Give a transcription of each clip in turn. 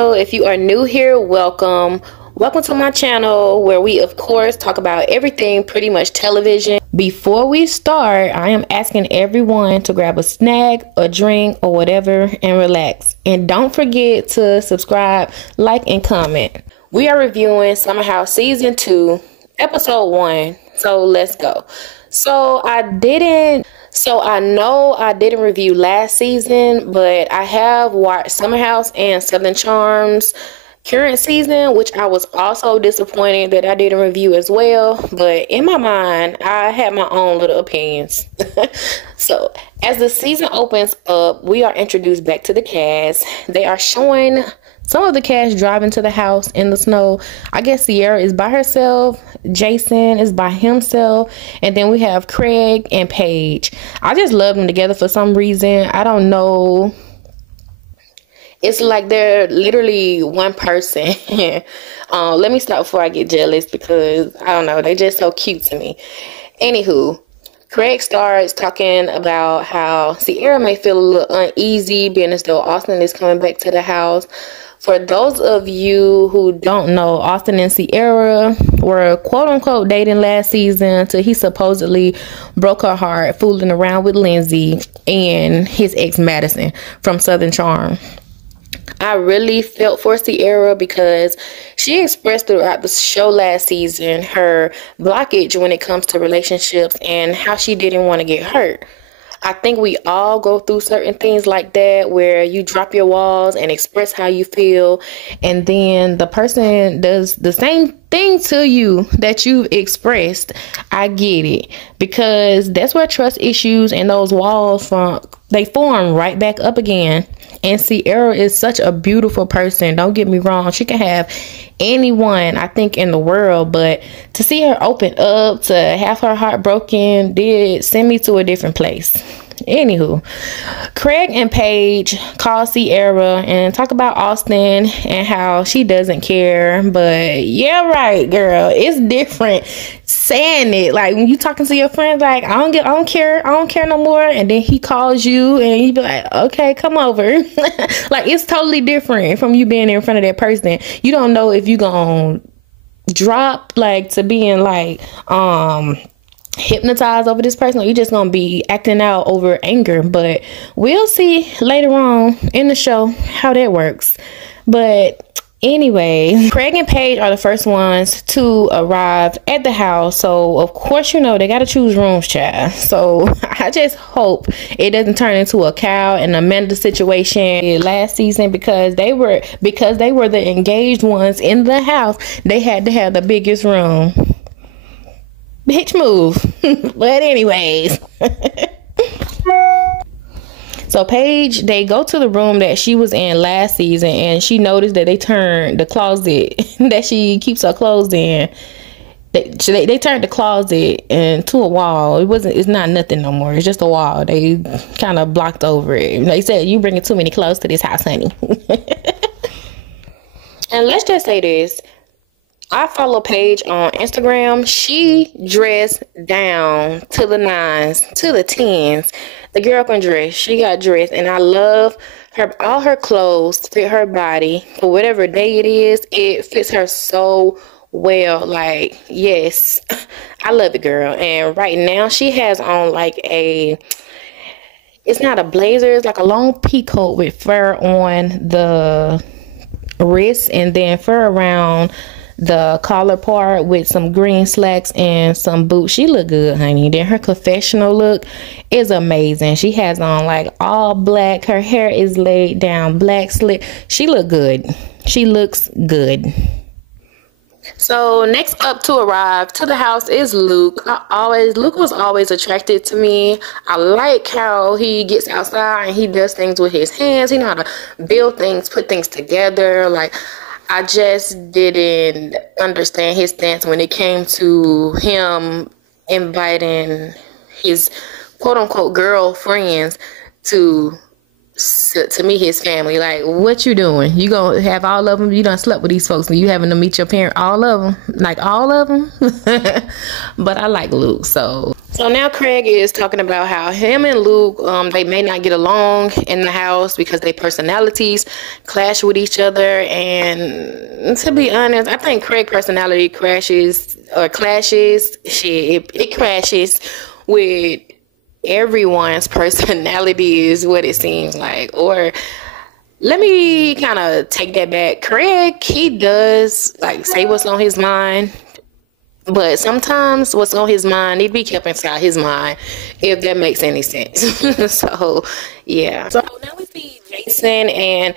So if you are new here, welcome. Welcome to my channel where we of course talk about everything pretty much television. Before we start, I am asking everyone to grab a snack, a drink, or whatever and relax. And don't forget to subscribe, like, and comment. We are reviewing Summer House Season 2, Episode 1. So let's go. So I know I didn't review last season, but I have watched Summer House and Southern Charms current season, which I was also disappointed that I didn't review as well. But in my mind, I had my own little opinions. So as the season opens up, we are introduced back to the cast. They are showing some of the cast driving to the house in the snow. I guess Sierra is by herself, Jason is by himself, and then we have Craig and Paige. I just love them together for some reason. I don't know. It's like they're literally one person. Let me stop before I get jealous because I don't know. They're just so cute to me. Anywho, Craig starts talking about how Sierra may feel a little uneasy being as though Austin is coming back to the house. For those of you who don't know, Austin and Sierra were quote-unquote dating last season until he supposedly broke her heart fooling around with Lindsay and his ex Madison from Southern Charm. I really felt for Sierra because she expressed throughout the show last season her blockage when it comes to relationships and how she didn't want to get hurt. I think we all go through certain things like that where you drop your walls and express how you feel, and then the person does the same thing to you that you've expressed. I get it, because that's where trust issues and those walls form right back up again. And Sierra is such a beautiful person. Don't get me wrong. She can have anyone, I think, in the world. But to see her open up, to have her heart broken, did send me to a different place. Anywho, Craig and Paige call Sierra and talk about Austin and how she doesn't care. But yeah, right, girl, it's different saying it. Like when you talking to your friends, like I don't care no more, and then he calls you and you be like, okay, come over. Like it's totally different from you being in front of that person. You don't know if you gonna drop like to being like hypnotized over this person, or you just gonna be acting out over anger. But we'll see later on in the show how that works. But anyway, Craig and Paige are the first ones to arrive at the house, so of course you know they gotta choose rooms, child. So I just hope it doesn't turn into a Kyle and Amanda situation last season, because they were the engaged ones in the house. They had to have the biggest room. Bitch move. But anyways. So Paige, they go to the room that she was in last season, and she noticed that they turned the closet that she keeps her clothes in. They turned the closet into a wall. It's not nothing no more. It's just a wall. They kind of blocked over it. They said, you bringing too many clothes to this house, honey. And let's just say this. I follow Paige on Instagram. She dressed down to the 9s, to the 10s. The girl can dress. She got dressed, and I love her. All her clothes fit her body. For whatever day it is, it fits her so well. Like, yes, I love it, girl. And right now she has on like it's not a blazer. It's like a long peacoat with fur on the wrist, and then fur around the collar part with some green slacks and some boots. She look good, honey. Then her confessional look is amazing. She has on like all black. Her hair is laid down, black slick. She look good. She looks good. So next up to arrive to the house is Luke. Luke was always attracted to me. I like how he gets outside and he does things with his hands. He know how to build things, put things together. Like, I just didn't understand his stance when it came to him inviting his quote-unquote girlfriends to meet his family. Like, what you doing? You gonna have all of them? You done slept with these folks and you having to meet your parent, all of them? Like, all of them? But I like Luke, so So now Craig is talking about how him and Luke, they may not get along in the house because their personalities clash with each other. And to be honest, I think Craig's personality clashes. It crashes with everyone's personality is what it seems like. Or let me kind of take that back. Craig, he does like say what's on his mind. But sometimes what's on his mind need to be kept inside his mind, if that makes any sense. So, yeah. So now we see Jason and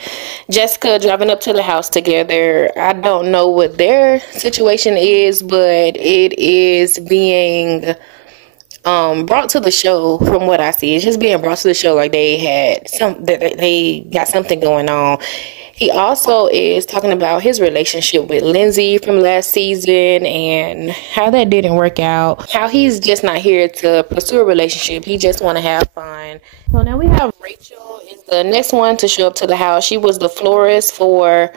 Jessica driving up to the house together. I don't know what their situation is, but it is being brought to the show from what I see. It's just being brought to the show like they got something going on. He also is talking about his relationship with Lindsay from last season and how that didn't work out. How he's just not here to pursue a relationship. He just want to have fun. So now we have Rachel is the next one to show up to the house. She was the florist for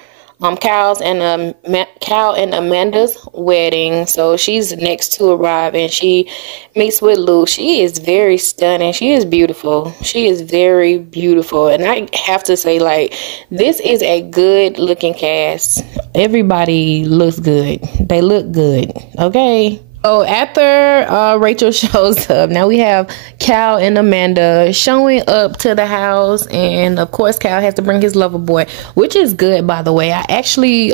Cal and Amanda's wedding. So she's next to arrive and she meets with Luke. She is very stunning. She is beautiful. She is very beautiful. And I have to say, like, this is a good looking cast. Everybody looks good. They look good. Okay. So after Rachel shows up, now we have Cal and Amanda showing up to the house, and of course Cal has to bring his lover boy, which is good, by the way. I actually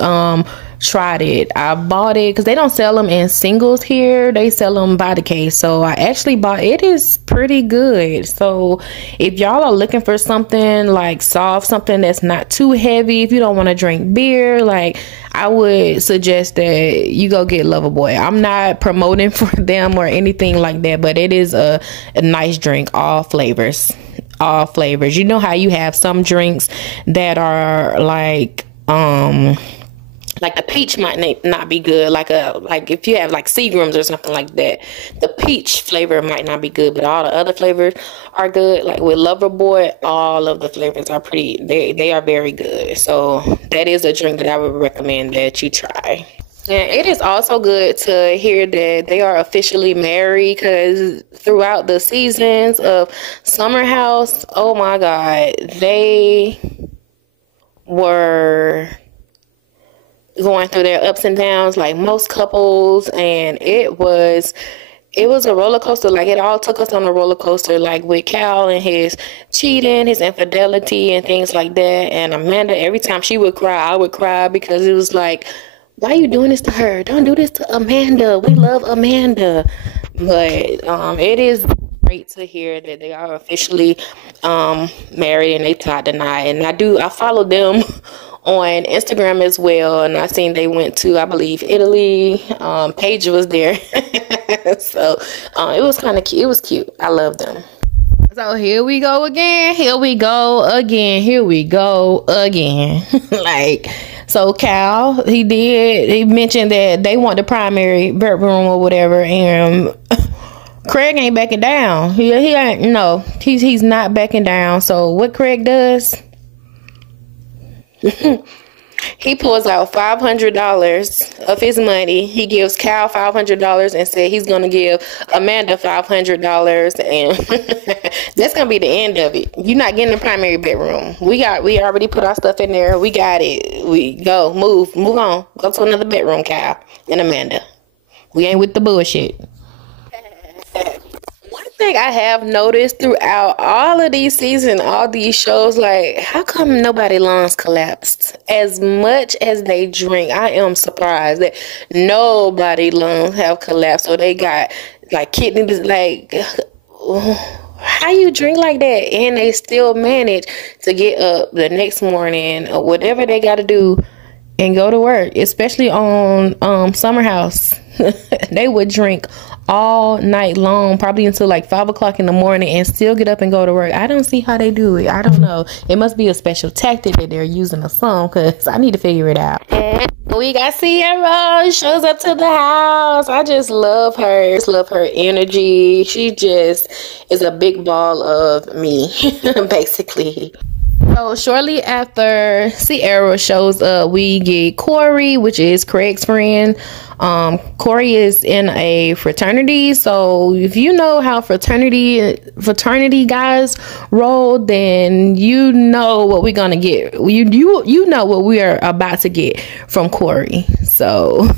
tried it. I bought it because they don't sell them in singles here. They sell them by the case. So I actually bought it. It is pretty good. So if y'all are looking for something like soft, something that's not too heavy, if you don't want to drink beer, like, I would suggest that you go get Loverboy. I'm not promoting for them or anything like that, but it is a nice drink. All flavors. You know how you have some drinks that are like the peach might not be good. Like if you have like Seagrams or something like that, the peach flavor might not be good, but all the other flavors are good. Like with Loverboy, all of the flavors are they are very good. So that is a drink that I would recommend that you try. And it is also good to hear that they are officially married, because throughout the seasons of Summer House, oh my God, they were going through their ups and downs like most couples, and it was a roller coaster. Like, it all took us on a roller coaster, like with Cal and his cheating, his infidelity and things like that. And Amanda, every time she would cry, I would cry, because it was like, why are you doing this to her? Don't do this to Amanda. We love Amanda. But it is great to hear that they are officially married and they tied the knot. And I follow them on Instagram as well, and I seen they went to, I believe, Italy. Paige was there. So it was kind of cute. It was cute. I love them. So here we go again. Like, so Cal, he mentioned that they want the primary bedroom or whatever, and Craig ain't backing down. He's not backing down. So what Craig does, he pulls out $500 of his money. He gives Cal $500 and said he's gonna give Amanda $500, and that's gonna be the end of it. You're not getting the primary bedroom. We already put our stuff in there. We got it. We go move on. Go to another bedroom, Cal and Amanda. We ain't with the bullshit. One thing I have noticed throughout all of these seasons, all these shows, like, how come nobody lungs collapsed? As much as they drink, I am surprised that nobody lungs have collapsed. So they got like kidneys, like, how you drink like that and they still manage to get up the next morning or whatever they got to do and go to work, especially on Summer House. They would drink all night long, probably until like 5 o'clock in the morning, and still get up and go to work. I don't see how they do it. I don't know. It must be a special tactic that they're using or something, because I need to figure it out. And we got Sierra shows up to the house. I just love her. I just love her energy. She just is a big ball of me, basically. So shortly after Ciara shows up, we get Corey, which is Craig's friend. Corey is in a fraternity, so if you know how fraternity guys roll, then you know what we're gonna get. You know what we are about to get from Corey. So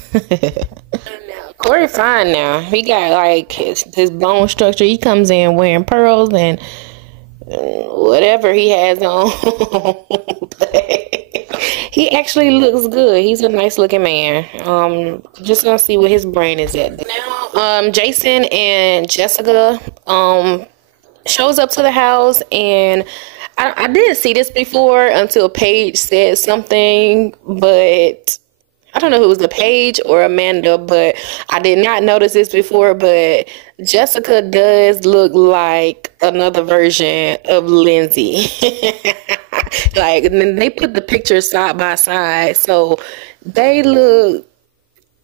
Corey fine now. He got like his bone structure. He comes in wearing pearls and whatever he has on. He actually looks good. He's a nice looking man. Just gonna see where his brain is at now. Jason and Jessica shows up to the house, and I didn't see this before until Paige said something, but I don't know if it was the Paige or Amanda, but I did not notice this before, but Jessica does look like another version of Lindsay. Like, and then they put the pictures side by side, so they look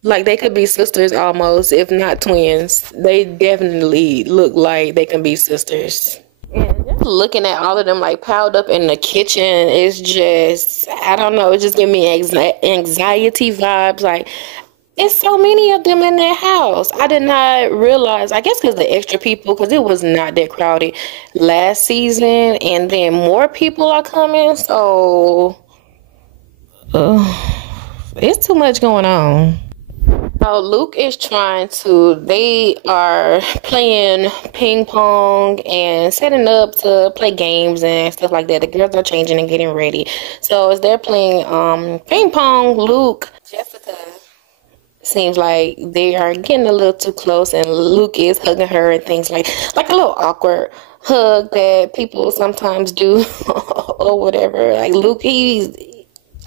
like they could be sisters almost, if not twins. They definitely look like they can be sisters. And just looking at all of them like piled up in the kitchen is just, I don't know, it just give me anxiety vibes. Like, it's so many of them in that house. I did not realize, I guess because the extra people, because it was not that crowded last season, and then more people are coming, so it's too much going on. So Luke is they are playing ping pong and setting up to play games and stuff like that. The girls are changing and getting ready. So as they're playing ping pong, Luke, Jessica, seems like they are getting a little too close, and Luke is hugging her and things like a little awkward hug that people sometimes do or whatever. Like Luke, he's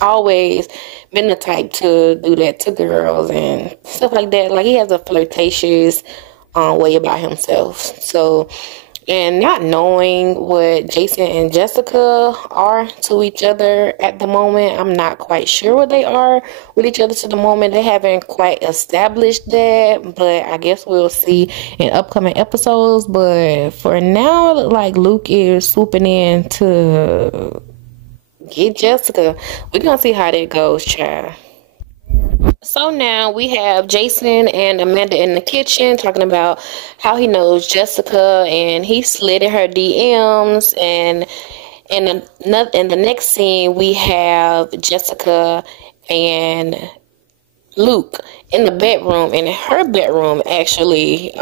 always been the type to do that to girls and stuff like that. Like, he has a flirtatious way about himself. So, and not knowing what Jason and Jessica are to each other at the moment, I'm not quite sure what they are with each other to the moment. They haven't quite established that, but I guess we'll see in upcoming episodes. But for now, like, Luke is swooping in to get Jessica. We're gonna see how that goes, child. So now we have Jason and Amanda in the kitchen talking about how he knows Jessica, and he slid in her DMs. And in the next scene, we have Jessica and Luke in the bedroom, in her bedroom, actually,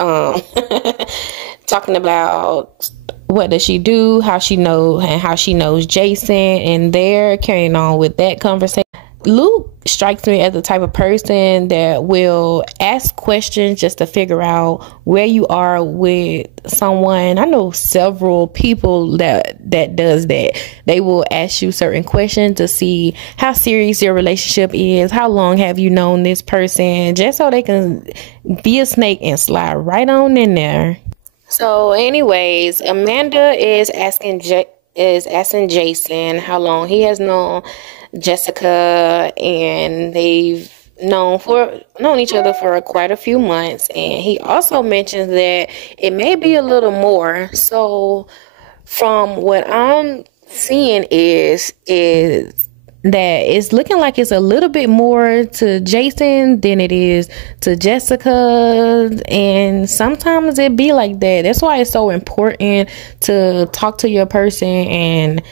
talking about what does she do, how she knows Jason, and they're carrying on with that conversation. Luke strikes me as the type of person that will ask questions just to figure out where you are with someone. I know several people that does that. They will ask you certain questions to see how serious your relationship is, how long have you known this person, just so they can be a snake and slide right on in there. So anyways, Amanda is asking Jason how long he has known Jessica, and they've known each other for quite a few months. And he also mentions that it may be a little more. So from what I'm seeing is that it's looking like it's a little bit more to Jason than it is to Jessica, and sometimes it be like that. That's why it's so important to talk to your person and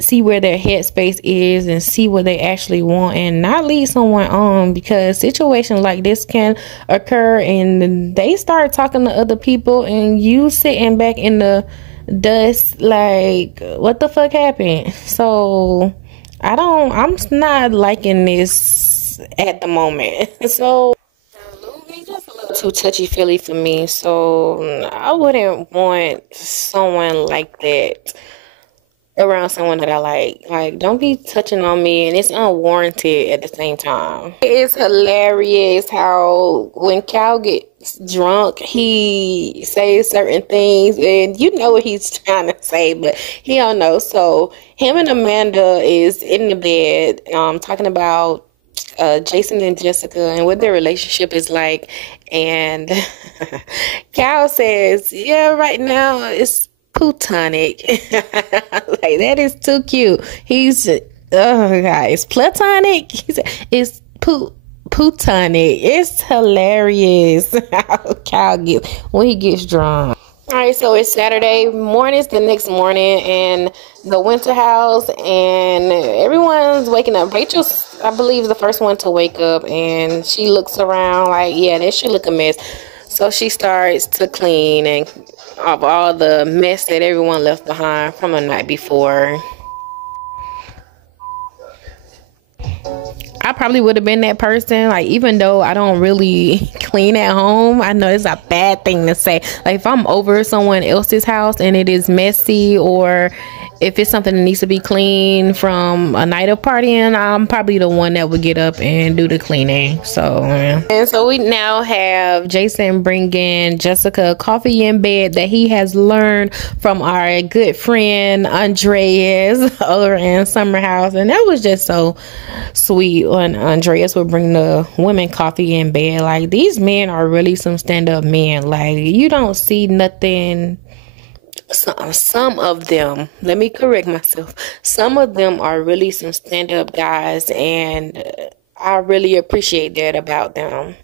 see where their headspace is and see what they actually want, and not lead someone on, because situations like this can occur and they start talking to other people and you sitting back in the dust like, what the fuck happened? So I'm not liking this at the moment. So it's just a little too touchy-feely for me. So I wouldn't want someone like that around someone that I like. Like, don't be touching on me, and it's unwarranted at the same time. It's hilarious how when Cal gets drunk, he says certain things, and you know what he's trying to say, but he don't know. So him and Amanda is in the bed talking about Jason and Jessica and what their relationship is like, and Cal says, yeah, right now it's platonic. Like, that is too cute. He's, oh guys, platonic. It's platonic. It's hilarious how Kyle gets when he gets drunk. All right, so it's Saturday morning. It's the next morning in the Winter house, and everyone's waking up. Rachel's, I believe, the first one to wake up, and she looks around like, yeah, this should look a mess. So she starts to clean and of all the mess that everyone left behind from the night before. I probably would have been that person. Like, even though I don't really clean at home, I know it's a bad thing to say. Like, if I'm over someone else's house and it is messy, or if it's something that needs to be cleaned from a night of partying, I'm probably the one that would get up and do the cleaning. So, yeah. And so we now have Jason bringing Jessica coffee in bed that he has learned from our good friend Andreas over in Summer House. And that was just so sweet when Andreas would bring the women coffee in bed. Like, these men are really some stand-up men. Like, you don't see nothing. Some of them, let me correct myself, some of them are really some stand-up guys, and I really appreciate that about them.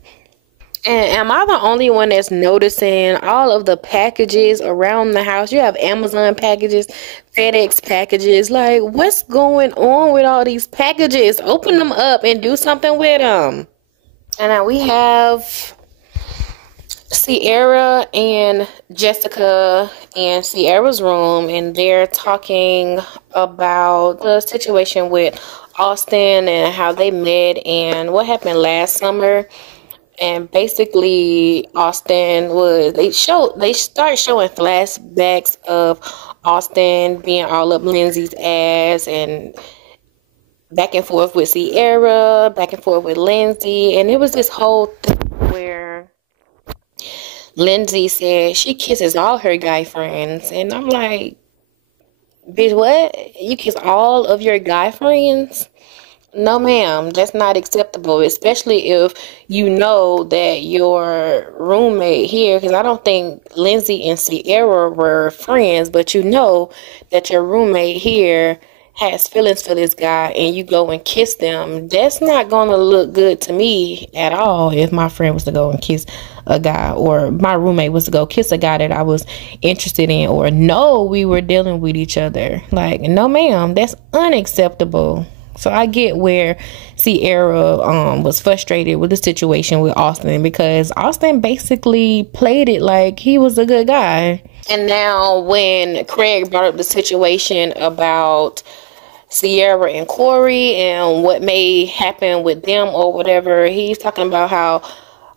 And am I the only one that's noticing all of the packages around the house? You have Amazon packages, FedEx packages. Like, what's going on with all these packages? Open them up and do something with them. And now we have Sierra and Jessica in Sierra's room, and they're talking about the situation with Austin and how they met and what happened last summer. And basically, Austin was, they start showing flashbacks of Austin being all up Lindsay's ass, and back and forth with Sierra, back and forth with Lindsay. And it was this whole thing where Lindsay said she kisses all her guy friends. And I'm like, bitch, what? You kiss all of your guy friends? No, ma'am, that's not acceptable, especially if you know that your roommate here, because I don't think Lindsay and Sierra were friends, but you know that your roommate here has feelings for this guy and you go and kiss them. That's not going to look good to me at all if my friend was to go and kiss a guy, or my roommate was to go kiss a guy that I was interested in, or no, we were dealing with each other. Like, no, ma'am, that's unacceptable. So I get where Sierra was frustrated with the situation with Austin, because Austin basically played it like he was a good guy. And now when Craig brought up the situation about Sierra and Corey and what may happen with them or whatever, he's talking about how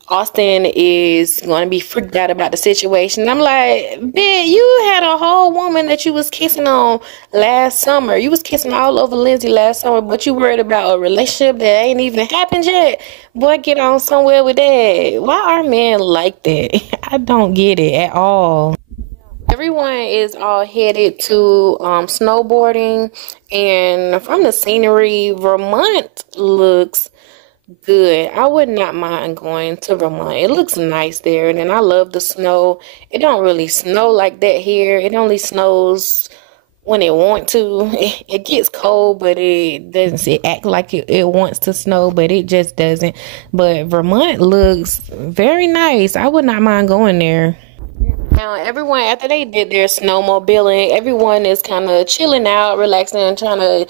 Austin is going to be freaked out about the situation. I'm like, bitch, you had a whole woman that you was kissing on last summer. You was kissing all over Lindsay last summer, but you worried about a relationship that ain't even happened yet. Boy, get on somewhere with that. Why are men like that? I don't get it at all. Everyone is all headed to snowboarding, and from the scenery, Vermont looks good. I would not mind going to Vermont. It looks nice there, and then I love the snow. It don't really snow like that here. It only snows when it wants to. It gets cold, but it doesn't act like it wants to snow, but it just doesn't. But Vermont looks very nice. I would not mind going there. Now, everyone, after they did their snowmobiling, everyone is kind of chilling out, relaxing, trying to,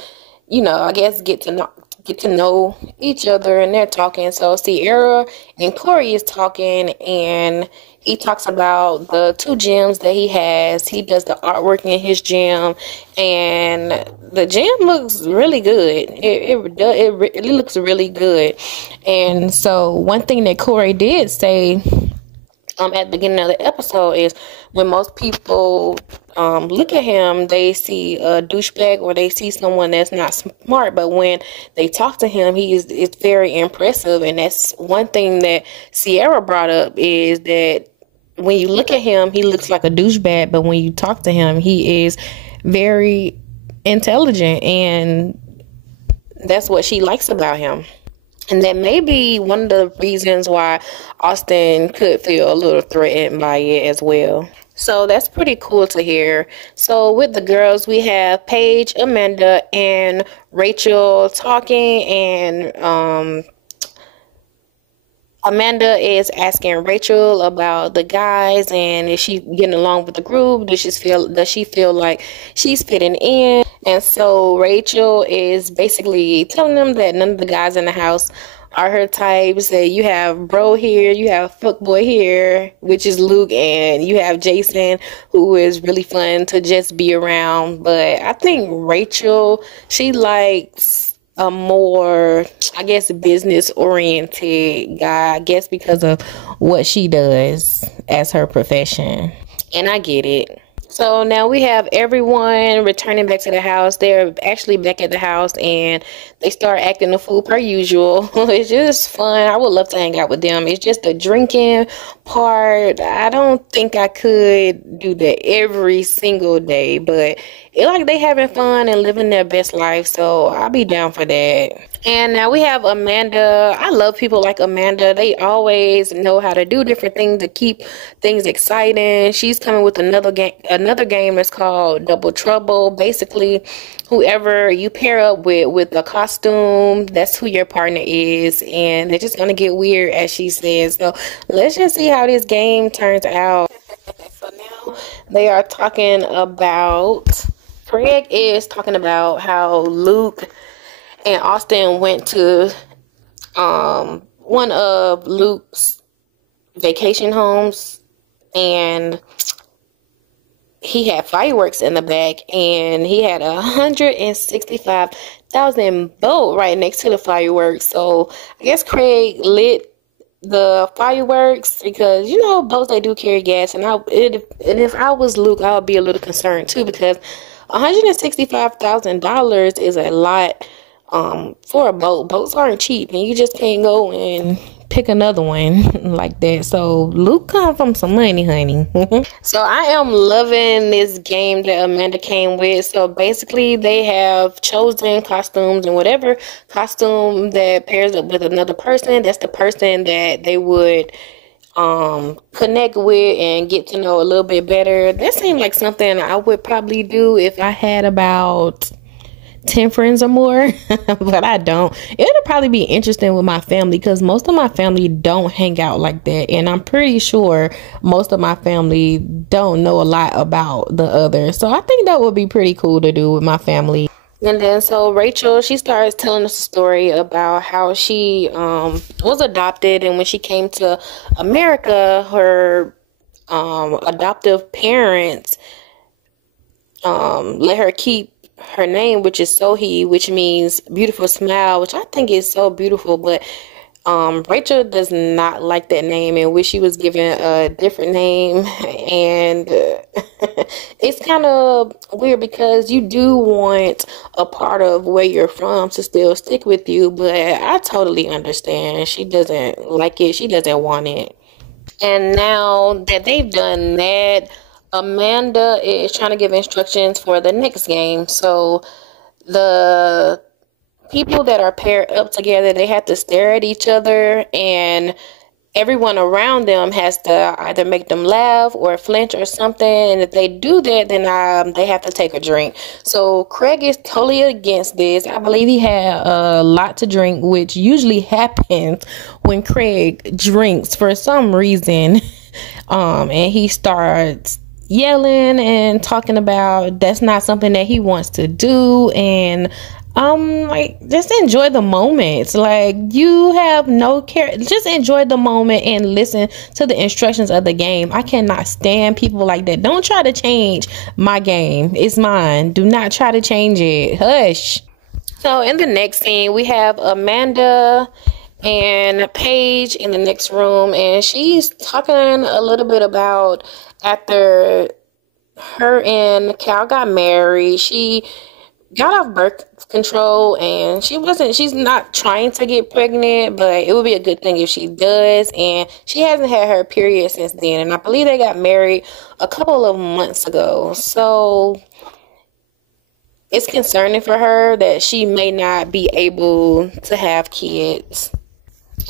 I guess get to know each other, and they're talking. So Sierra and Corey is talking, and he talks about the 2 gyms that he has. He does the artwork in his gym, and the gym looks really good. It really looks really good. And so one thing that Corey did say at the beginning of the episode is when most people look at him, they see a douchebag or they see someone that's not smart. But when they talk to him, it's very impressive. And that's one thing that Sierra brought up, is that when you look at him, he looks like a douchebag. But when you talk to him, he is very intelligent. And that's what she likes about him. And that may be one of the reasons why Austin could feel a little threatened by it as well. So that's pretty cool to hear. So with the girls, we have Paige, Amanda, and Rachel talking, and Amanda is asking Rachel about the guys and is she getting along with the group? Does she feel like she's fitting in? And so Rachel is basically telling them that none of the guys in the house are her types. That you have bro here, you have fuckboy here, which is Luke, and you have Jason, who is really fun to just be around. But I think Rachel, she likes a more, I guess, business oriented guy, I guess because of what she does as her profession. And I get it. So now we have everyone returning back to the house. They're actually back at the house and they start acting a fool per usual. It's just fun. I would love to hang out with them. It's just the drinking part. I don't think I could do that every single day, but it like they having fun and living their best life. So I'll be down for that. And now we have Amanda. I love people like Amanda. They always know how to do different things to keep things exciting. She's coming with another game that's called Double Trouble. Basically, whoever you pair up with a costume, that's who your partner is. And they're just going to get weird, as she says. So let's just see how this game turns out. So now they are talking about, Craig is talking about how Luke and Austin went to one of Luke's vacation homes, and he had fireworks in the back, and he had 165,000 bolt right next to the fireworks. So I guess Craig lit the fireworks because, you know, boats, they do carry gas, and if I was Luke, I would be a little concerned too, because $165,000 is a lot. For a boat. Boats aren't cheap, and you just can't go and pick another one like that. So Luke come from some money, honey. So I am loving this game that Amanda came with. So basically they have chosen costumes, and whatever costume that pairs up with another person, that's the person that they would connect with and get to know a little bit better. That seemed like something I would probably do if I had about 10 friends or more, but I don't. It'll probably be interesting with my family because most of my family don't hang out like that, and I'm pretty sure most of my family don't know a lot about the others. So I think that would be pretty cool to do with my family. And then so Rachel, she starts telling us a story about how she was adopted, and when she came to America, her adoptive parents let her keep her name, which is Sohee, which means beautiful smile, which I think is so beautiful. But Rachel does not like that name and wish she was given a different name. And it's kind of weird because you do want a part of where you're from to still stick with you, but I totally understand. She doesn't like it. She doesn't want it. And now that they've done that, Amanda is trying to give instructions for the next game. So the people that are paired up together, they have to stare at each other, and everyone around them has to either make them laugh or flinch or something. And if they do that, then they have to take a drink. So Craig is totally against this. I believe he had a lot to drink, which usually happens when Craig drinks for some reason. And he starts yelling and talking about that's not something that he wants to do, and like, just enjoy the moments. Like, you have no care, just enjoy the moment and listen to the instructions of the game. I cannot stand people like that. Don't try to change my game. It's mine. Do not try to change it. Hush. So in the next scene, we have Amanda and Paige in the next room, and she's talking a little bit about after her and Cal got married, she got off birth control, and she's not trying to get pregnant, but it would be a good thing if she does. And she hasn't had her period since then, and I believe they got married a couple of months ago. So it's concerning for her that she may not be able to have kids.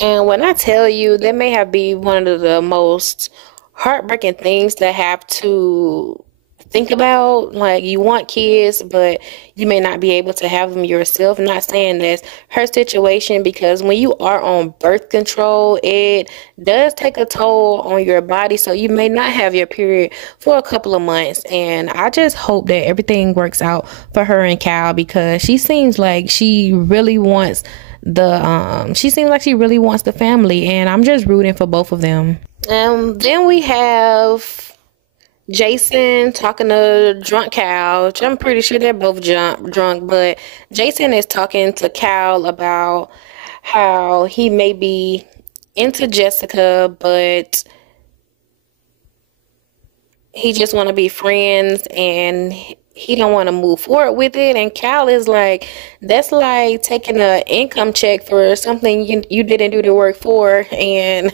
And when I tell you, that may have been one of the most heartbreaking things to have to think about. Like, you want kids, but you may not be able to have them yourself. I'm not saying that's her situation, because when you are on birth control, it does take a toll on your body. So you may not have your period for a couple of months. And I just hope that everything works out for her and Cal, because she seems like she really wants the family, and I'm just rooting for both of them. Then we have Jason talking to drunk Cal, which I'm pretty sure they're both drunk, but Jason is talking to Cal about how he may be into Jessica, but he just want to be friends, and he don't want to move forward with it. And Cal is like, that's like taking an income check for something you didn't do the work for. And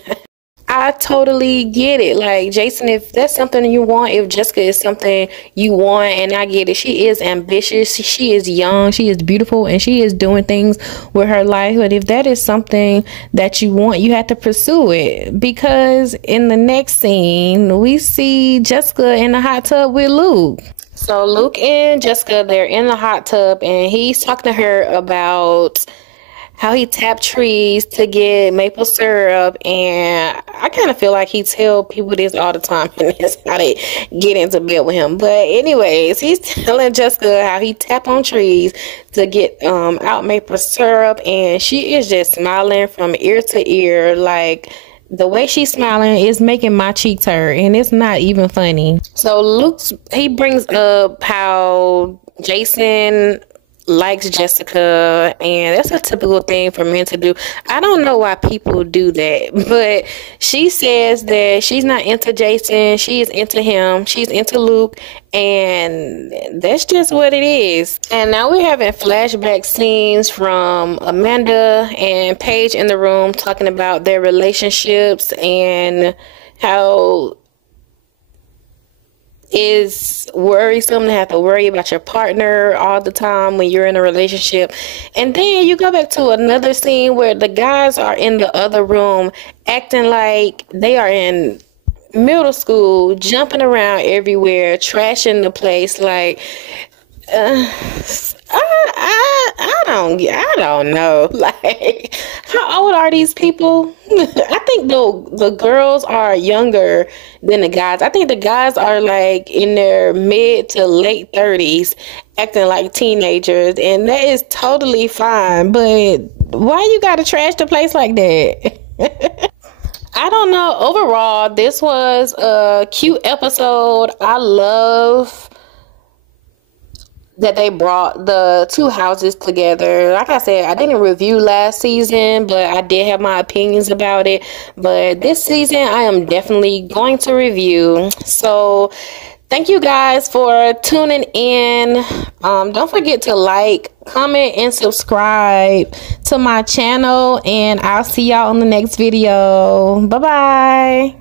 I totally get it. Like, Jason, if that's something you want, if Jessica is something you want, and I get it, she is ambitious, she is young, she is beautiful, and she is doing things with her life. But if that is something that you want, you have to pursue it. Because in the next scene, we see Jessica in the hot tub with Luke. So Luke and Jessica, they're in the hot tub, and he's talking to her about how he tapped trees to get maple syrup. And I kind of feel like he tell people this all the time, and that's how they get into bed with him. But anyways, he's telling Jessica how he tapped on trees to get out maple syrup, and she is just smiling from ear to ear. Like, the way she's smiling is making my cheeks hurt, and it's not even funny. So he brings up how Jason likes Jessica, and that's a typical thing for men to do. I don't know why people do that, but she says that she's not into Jason, she is into him, she's into Luke, and that's just what it is. And now we're having flashback scenes from Amanda and Paige in the room talking about their relationships and how is worrisome to have to worry about your partner all the time when you're in a relationship. And then you go back to another scene where the guys are in the other room acting like they are in middle school, jumping around everywhere, trashing the place. Like, I don't know. Like, how old are these people? I think the girls are younger than the guys. I think the guys are like in their mid to late 30s, acting like teenagers, and that is totally fine. But why you gotta trash the place like that? I don't know. Overall, this was a cute episode. I love that they brought the two houses together. Like I said, I didn't review last season, but I did have my opinions about it. But this season, I am definitely going to review. So thank you guys for tuning in. Don't forget to like, comment, and subscribe to my channel. And I'll see y'all on the next video. Bye-bye.